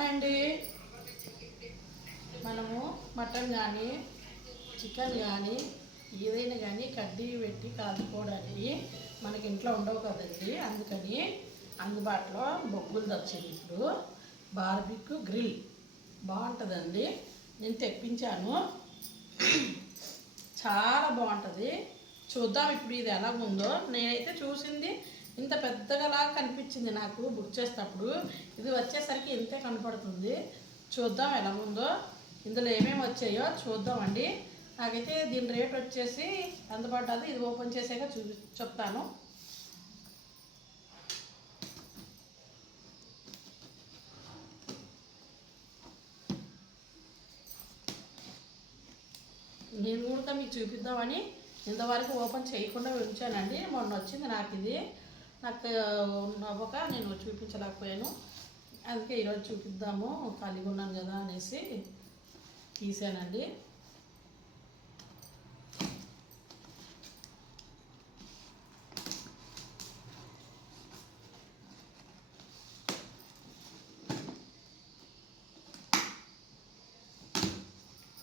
అండి మనము మటన్ కానీ చికెన్ కానీ ఏదైనా కానీ కడ్డీ పెట్టి కాల్చుకోవడానికి మనకి ఇంట్లో ఉండవు కదండి. అందుకని అందుబాటులో బొగ్గులు తెచ్చింది ఇప్పుడు. Barbecue grill. బాగుంటుందండి. నేను తెప్పించాను. చాలా బాగుంటుంది. చూద్దాం ఇప్పుడు ఇది ఎలా ఉందో. నేనైతే చూసింది ఇంత పెద్దగా కనిపించింది నాకు బుక్ చేసేటప్పుడు ఇది వచ్చేసరికి ఇంతే కనపడుతుంది. చూద్దాం ఎలా ఉందో. ఇందులో ఏమేమి వచ్చాయో చూద్దామండి. నాకైతే దీని రేట్ వచ్చేసి ఎంత పడ్డది ఇది ఓపెన్ చేసాక చూ చెప్తాను. నేను కూడా మీకు చూపిద్దామని ఇంతవరకు ఓపెన్ చేయకుండా ఉంచానండి. మొన్న వచ్చింది నాకు ఇది నాకు నవ్వక నేను చూపించలేకపోయాను. అందుకే ఈరోజు చూపిద్దాము. ఖాళీగా ఉన్నాను కదా అనేసి తీసానండి.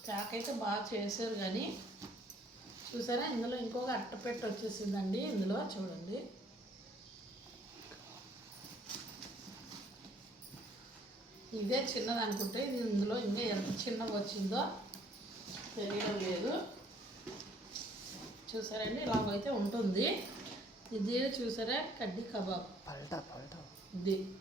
ప్యాక్ అయితే బాగా చేశారు కానీ చూసారా? ఇందులో ఇంకొక అట్టపెట్ట వచ్చేసిందండి ఇందులో చూడండి. ఇదే చిన్నది అనుకుంటే ఇది ఇందులో ఇంకా ఎంత చిన్నగా వచ్చిందో తెలియడం లేదు. చూసారండి? ఇలాగైతే ఉంటుంది. ఇది చూసారా? కడ్డీ కబాబ్. పల్టా పల్టా. ఇది.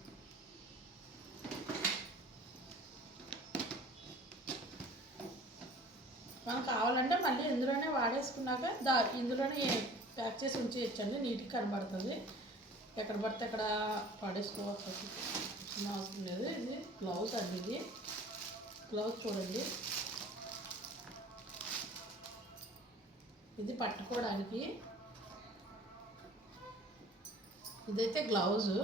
మనం కావాలంటే మళ్ళీ ఇందులోనే వాడేసుకున్నాక దా ఇందులోనే ప్యాక్ చేసి ఉంచేయచ్చండి. నీట్గా కనబడుతుంది. ఎక్కడ పడితే అక్కడ పడేసుకోవచ్చు. అవసరం ఇది. గ్లౌజ్ అండి ఇది. గ్లౌజ్ చూడండి. ఇది పట్టుకోవడానికి. ఇదైతే గ్లౌజు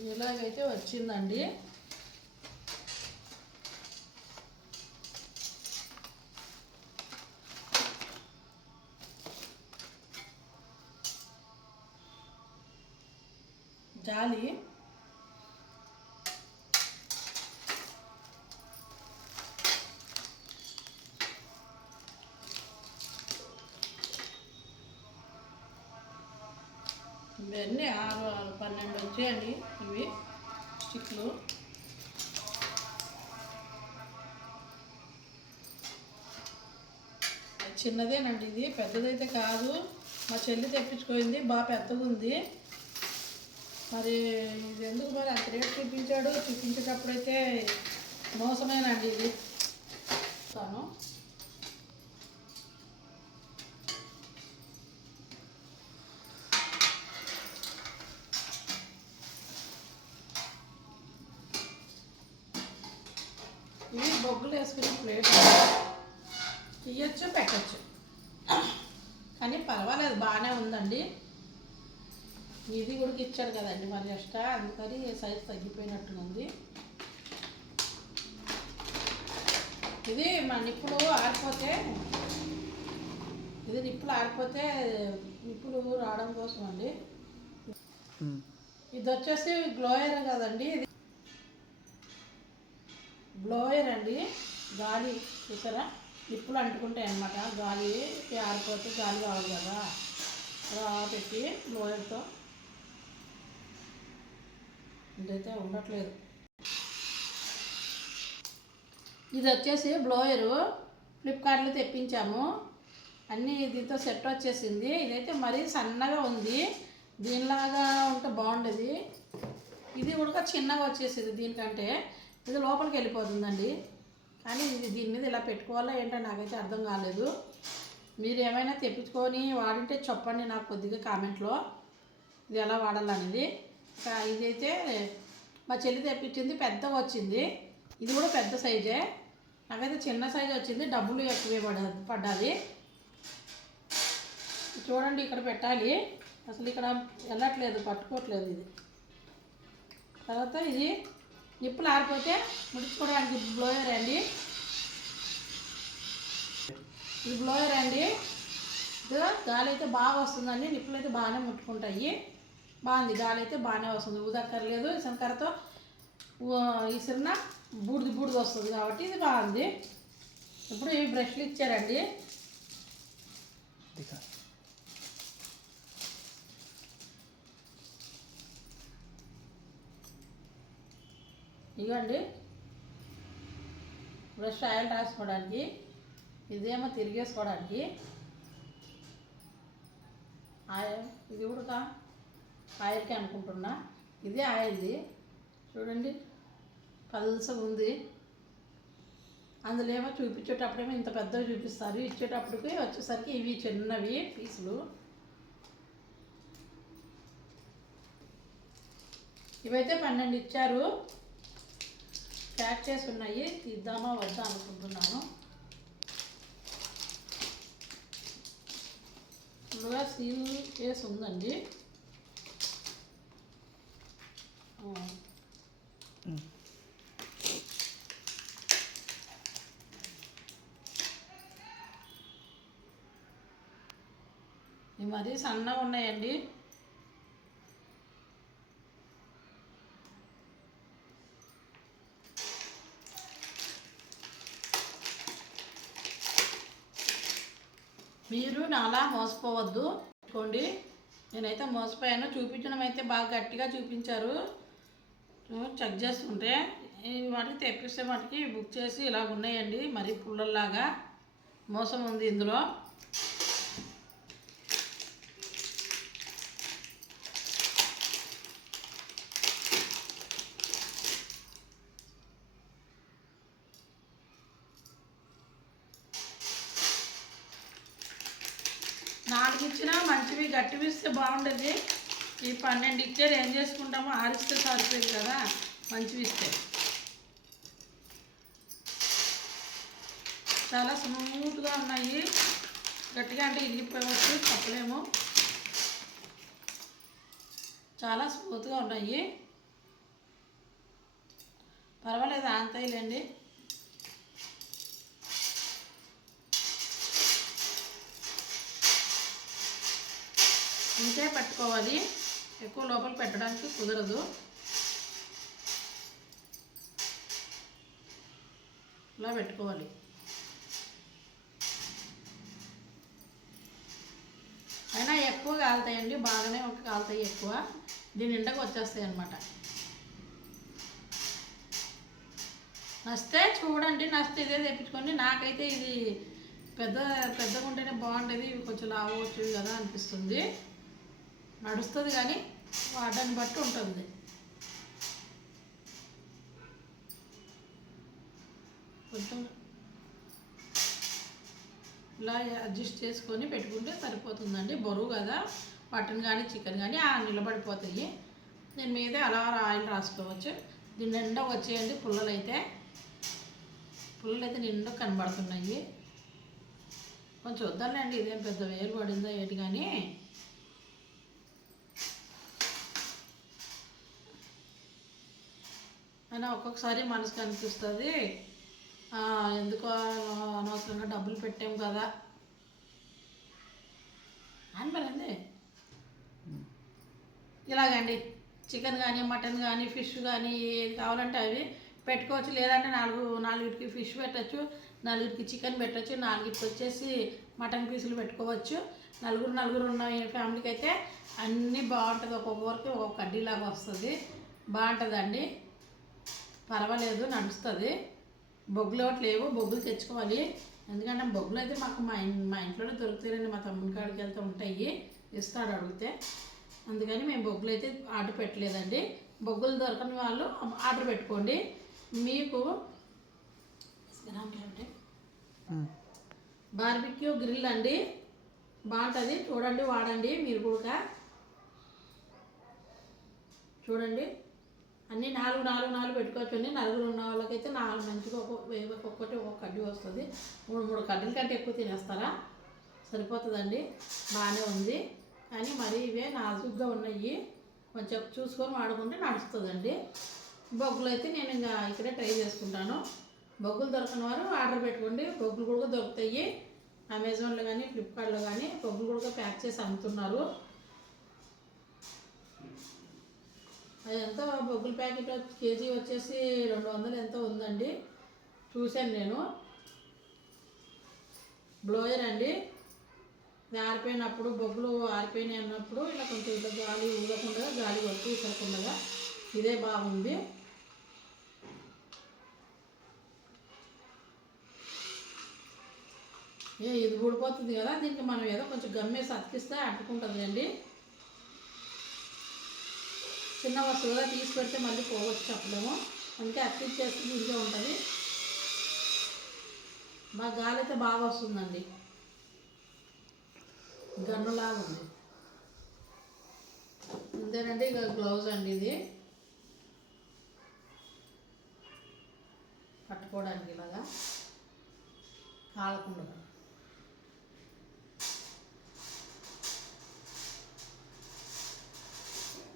ఇలాగైతే వచ్చిందండి. జాలి. ఇవన్నీ ఆరు ఆరు పన్నెండు వచ్చాయండి ఇవి. స్టిక్లు. చిన్నదేనండి ఇది పెద్దదైతే కాదు. మా చెల్లి తెప్పించుకోయింది బాగా పెద్దగా ఉంది మరి ఇది ఎందుకు మరి అంత రేట్ చూపించాడు? చూపించేటప్పుడైతే మోసమేనండి ఇది. తాను. ఇవి బొగ్గులు వేసుకునే ప్లేట్ తీయచ్చు పెట్టచ్చు. కానీ పర్వాలేదు బాగానే ఉందండి. ఇది కూడా ఇచ్చారు కదండి మరి ఎక్స్ట్రా అందుకని సైజ్ తగ్గిపోయినట్టుగా ఇది మా నిప్పులు ఆరిపోతే ఇది నిప్పులు ఆరిపోతే నిప్పులు రావడం కోసం అండి ఇది వచ్చేసి గ్లోయర్ కదండి ఇది బ్లోయర్ అండి. గాలి చూసారా? నిప్పులు అంటుకుంటాయి అన్నమాట. గాలి ఆరిపోతే గాలి కావాలి కదా. అలా పెట్టి బ్లోయర్తో ఇదైతే ఉండట్లేదు. ఇది వచ్చేసి బ్లోయరు ఫ్లిప్కార్ట్లో తెప్పించాము. అన్నీ దీంతో సెట్ వచ్చేసింది. ఇదైతే మరీ సన్నగా ఉంది. దీనిలాగా ఉంటే బాగుండేది. ఇది కూడా చిన్నగా వచ్చేసింది దీనికంటే. ఇది లోపలికి వెళ్ళిపోతుందండి. కానీ ఇది దీని మీద ఇలా పెట్టుకోవాలా ఏంటో నాకైతే అర్థం కాలేదు. మీరు ఏమైనా తెప్పించుకొని వాడింటే చెప్పండి నాకు కొద్దిగా కామెంట్లో. ఇది ఎలా వాడాలనేది. ఇదైతే మా చెల్లి తెప్పించింది పెద్ద వచ్చింది. ఇది కూడా పెద్ద సైజే. నాకైతే చిన్న సైజు వచ్చింది. డబ్బులు ఎక్కువే పడ పడ్డది. చూడండి ఇక్కడ పెట్టాలి. అసలు ఇక్కడ వెళ్ళట్లేదు పట్టుకోవట్లేదు ఇది. తర్వాత ఇది నిప్పులు ఆరిపోతే ముడుచుకోవడానికి బ్లోయర్ అండి. ఇది బ్లోయర్ అండి. ఇది గాలి అయితే బాగా వస్తుందండి. నిప్పులు అయితే బాగానే ముట్టుకుంటాయి. బాగుంది. గాలి అయితే బాగానే వస్తుంది. ఊదక్కర్లేదు శంకరతో ఇసిరిన బూడిది బూడిది వస్తుంది కాబట్టి ఇది బాగుంది. ఇప్పుడు ఈ బ్రష్లు ఇచ్చారండి. ఇవ్వండి బ్రష్ ఆయిల్ రాసుకోవడానికి ఇదేమో తిరిగేసుకోవడానికి. ఆయిల్ ఇది కూడా ఆయిల్కి అనుకుంటున్నా. ఇదే ఆయిల్ది. చూడండి పల్సగా ఉంది. అందులో ఏమో చూపించేటప్పుడేమో ఇంత పెద్దవి చూపిస్తారు. ఇచ్చేటప్పటికి వచ్చేసరికి ఇవి చిన్నవి పీసులు. ఇవైతే పన్నెండు ఇచ్చారు. ప్యాక్ చేసి ఉన్నాయి. తీద్దామా వద్దా అనుకుంటున్నాను. ఫుల్గా సీల్ చేసి ఉందండి. ఆ. ఇవి మరీ సన్నగా ఉన్నాయండి. మీరు నాలా మోసపోవద్దు. చూడండి నేనైతే మోసపోయాను. చూపించడం అయితే బాగా గట్టిగా చూపించారు. చెక్ చేస్తుంటే వాటికి తెప్పిస్తే వాటికి బుక్ చేసి ఇలా ఉన్నాయండి మరి పుల్లల్లాగా మోసం ఉంది ఇందులో నాలుగు ఇచ్చినా మంచివి ఇస్తే బాగుండేది. ఈ పన్నెండు ఇచ్చారు ఏం చేసుకుంటామో ఆరిస్తే సరిపోయింది కదా. మంచివి ఇస్తే. చాలా స్మూత్గా ఉన్నాయి. గట్టిగా అంటే ఇరిగిపోవచ్చు చెప్పలేము. చాలా స్మూత్గా ఉన్నాయి. పర్వాలేదు ఆంతాయిలేండి ఇంతే పెట్టుకోవాలి. ఎక్కువ లోపల పెట్టడానికి కుదరదు. ఇలా పెట్టుకోవాలి. అయినా ఎక్కువ కాలుతాయండి. బాగానే ఒక కాలుతాయి ఎక్కువ. దీని నిండకు వచ్చేస్తాయి అన్నమాట. నస్తే చూడండి. నస్తే ఇదే తెప్పించుకోండి. నాకైతే ఇది పెద్ద పెద్దగా ఉంటేనే బాగుండేది. ఇవి కొంచెం లావు కదా అనిపిస్తుంది. నడుస్తుంది కానీ వాడని బట్టి ఉంటుంది. కొంచెం ఇలా అడ్జస్ట్ చేసుకొని పెట్టుకుంటే సరిపోతుందండి. బరువు కదా మటన్ కానీ చికెన్ కానీ ఆ నిలబడిపోతాయి. దీని మీదే అలా ఆయిల్ రాసుకోవచ్చు. దీని నిండా వచ్చేయండి పుల్లలు అయితే పుల్లలు అయితే నిండా కనబడుతున్నాయి. కొంచెం వద్దాలండి ఇదేం పెద్ద వేలు పడిందా ఏంటి కానీ. అయినా ఒక్కొక్కసారి మనసుకు అనిపిస్తుంది. ఎందుకో ఎందుకు అనవసరంగా డబ్బులు పెట్టాం కదా. అని ఇలాగండి. చికెన్ కానీ మటన్ కానీ ఫిష్ కానీ ఏది కావాలంటే అవి పెట్టుకోవచ్చు. లేదంటే నాలుగు నాలుగిటికి ఫిష్ పెట్టచ్చు. నలుగురికి చికెన్ పెట్టచ్చు. నాలుగిటికి వచ్చేసి మటన్ పీసులు పెట్టుకోవచ్చు. నలుగురు నలుగురు ఉన్న ఫ్యామిలీకి అయితే అన్నీ బాగుంటుంది. ఒక్కొక్కరికి ఒక్కొక్క కడ్డీలాగా వస్తుంది. బాగుంటుందండి. పర్వాలేదు నడుస్తుంది. బొగ్గులు ఒకటి లేవు బొగ్గులు తెచ్చుకోవాలి. ఎందుకంటే బొగ్గులు అయితే మాకు మా ఇన్ మా ఇంట్లోనే దొరుకుతాయండి మా తమ్ముని కాడికి వెళ్తే ఉంటాయి. ఇస్తాడు అడిగితే. అందుకని మేము బొగ్గులు అయితే ఆర్డర్ పెట్టలేదండి. బొగ్గులు దొరకని వాళ్ళు ఆర్డర్ పెట్టుకోండి. మీకు బార్బిక్యూ గ్రిల్ అండి. బాగుంటుంది. చూడండి వాడండి మీరు కూడా. చూడండి. అన్నీ నాలుగు నాలుగు నాలుగు పెట్టుకోవచ్చు అండి. నలుగురు ఉన్న వాళ్ళకైతే నాలుగు మంచిగా ఒక్కొక్క ఒక్కొక్కటి ఒక్కొక్క కడ్డీ వస్తుంది. మూడు మూడు కడ్డీల కంటే ఎక్కువ తినేస్తారా? సరిపోతుందండి. బాగానే ఉంది. కానీ మరి ఇవే నాజుగ్గా ఉన్నాయి. కొంచెం చూసుకొని వాడుకుంటే నడుస్తుందండి. బొగ్గులు అయితే నేను ఇంకా ఇక్కడే ట్రై చేసుకుంటాను. బొగ్గులు దొరకని వారు ఆర్డర్ పెట్టుకోండి. బొగ్గులు కూడా దొరుకుతాయి. అమెజాన్లో కానీ ఫ్లిప్కార్ట్లో కానీ బొగ్గులు కూడా ప్యాక్ చేసి అమ్ముతున్నారు. అది ఎంతో బొగ్గుల ప్యాకెట్ కేజీ వచ్చేసి రెండు వందలు ఎంతో ఉందండి. చూశాను నేను. బ్లోయర్ అండి. ఆరిపోయినప్పుడు బొగ్గులు ఆరిపోయినాయి అన్నప్పుడు ఇలా కొంచెం ఇట్లా గాలి ఊగకుండా గాలి వరకు ఇసరకుండా ఇదే బాగుంది. ఏ ఇది ఊడిపోతుంది కదా దీనికి మనం ఏదో కొంచెం గమ్మేసి అతికిస్తే అట్టుకుంటుంది అండి. చిన్న వస్తువుగా తీసి పెడితే మళ్ళీ పోవచ్చు చెప్పలేము అందుకే చేస్తే దీంట్లో ఉంటుంది. మా గాలి అయితే బాగా వస్తుందండి. గన్నులాగా ఉంది. అంతేనండి ఇక గ్లౌజ్ అండి ఇది. పట్టుకోవడానికి ఇలాగా కాలకుండా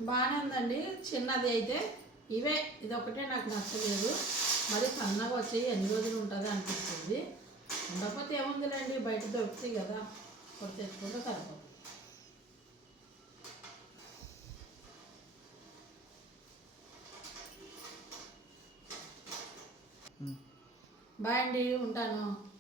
బాగానే ఉందండి. చిన్నది అయితే ఇవే. ఇది ఒకటే నాకు నచ్చలేదు. మరి సన్నగా వచ్చి ఎన్ని రోజులు ఉంటుంది అనిపిస్తుంది. ఉండకపోతే ఏముందిలేండి. బయట దొరుకుతాయి కదా. ఒకటి తెచ్చుకుంటే సరిపోతుంది. బాయ్ అండి. ఉంటాను.